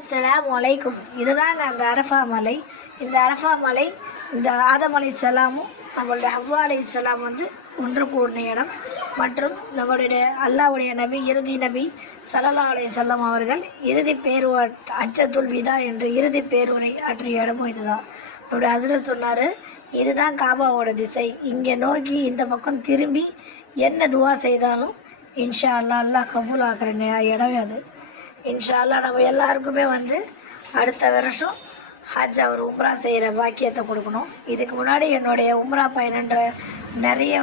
அஸ்ஸலாமு அலைக்கும். இதுதாங்க அந்த அரஃபா மலை. இந்த அரஃபா மலை இந்த ஆதம் அலைஹிஸ்ஸலாமும் நம்மளுடைய ஹவ்வா அலைஹிஸ்ஸலாம் ஒன்று கூடின இடம் மற்றும் நம்மளுடைய அல்லாஹ்வுடைய நபி இறுதி நபி ஸல்லல்லாஹு அலைஹி வஸல்லம் அவர்கள் இறுதி பேருரை ஹஜ்ஜத்துல் விதா என்று இறுதி பேருரை ஆற்றிய இடமும் இதுதான். நம்முடைய ஹஸ்ரத் சொன்னார், இதுதான் காபாவோட திசை. இங்கே நோக்கி இந்த பக்கம் திரும்பி என்ன துவா செய்தாலும் இன்ஷா அல்லாஹ் அல்லாஹ் கபூல் ஆக்கிற இடமே அது. இன்ஷா அல்லாஹ் நம்ம எல்லாருக்குமே அடுத்த வருஷம் ஹஜ் அவர் உம்ரா செய்கிற பாக்கியத்தை கொடுக்கணும். இதுக்கு முன்னாடி என்னுடைய உம்ரா பயணன்ற நிறைய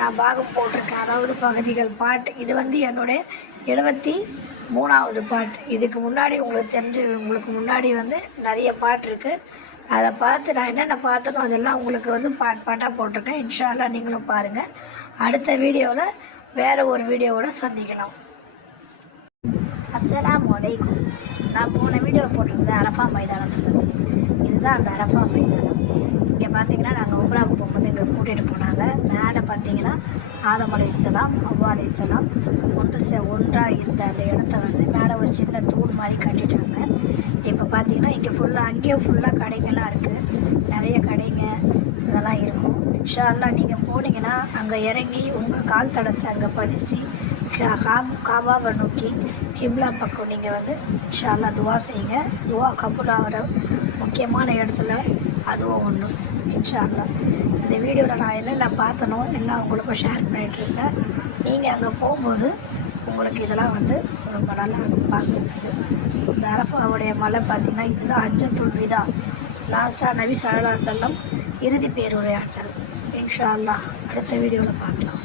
நான் பாகம் போட்டிருக்கேன். அதாவது பகுதிகள் பாட்டு. இது என்னுடைய 73வது பாட்டு. இதுக்கு முன்னாடி உங்களுக்கு முன்னாடி நிறைய பாட்டு இருக்குது. அதை பார்த்து நான் என்னென்ன பார்த்தனோ அதெல்லாம் உங்களுக்கு பாட்டாக போட்டிருக்கேன். இன்ஷா அல்லாஹ் நீங்களும் பாருங்கள். அடுத்த வீடியோவில் வேறு ஒரு வீடியோவோட சந்திக்கலாம். அஸ்ஸலாமு அலைக்கும். நான் போன வீடியோவில் போட்டிருந்தேன் அரஃபா மைதானத்தை பற்றி. இதுதான் அந்த அரஃபா மைதானம். இங்கே பார்த்தீங்கன்னா நாங்கள் உம்ராவுக்கு போகும்போது எங்களை கூட்டிகிட்டு போனாங்க. மேலே பார்த்தீங்கன்னா ஆதம் அலைஹிஸ்ஸலாம் ஹவ்வா அலைஹிஸ்ஸலாம் ஒன்றாக இருந்த அந்த இடத்த மேலே ஒரு சின்ன தூண் மாதிரி கட்டிட்டாங்க. இப்போ பார்த்தீங்கன்னா இங்கே ஃபுல்லாக அங்கேயும் ஃபுல்லாக கடைங்கள்லாம் இருக்குது. நிறைய கடைங்க இதெல்லாம் இருக்கும். இன்ஷா அல்லாஹ் நீங்கள் போனீங்கன்னா அங்கே இறங்கி உங்கள் கால் தடத்தை அங்கே பதிச்சு காபாவை நோக்கி கிப்லா பக்கம் நீங்கள் இன்ஷா அல்லாஹ் துவா செய்யுங்க. துவா கபூல் ஆகிற முக்கியமான இடத்துல அதுவும் ஒன்று. இன்ஷா அல்லாஹ் இந்த வீடியோவில் நான் என்னென்ன பார்த்தனோ எல்லாம் உங்களுக்கும் ஷேர் பண்ணிகிட்ருக்கேன். நீங்கள் அங்கே போகும்போது உங்களுக்கு இதெல்லாம் ரொம்ப நல்லா இருக்கும் பார்க்குறதுக்கு. இந்த அரஃபாவுடைய மலை பார்த்திங்கன்னா இதுதான் ஹஜ்ஜத்துல் விதா. லாஸ்ட்டாக நபி ஸல்லல்லாஹு அலைஹி வஸல்லம் இறுதி பேருரையாட்டார். இன்ஷா அல்லாஹ் அடுத்த வீடியோவில் பார்க்கலாம்.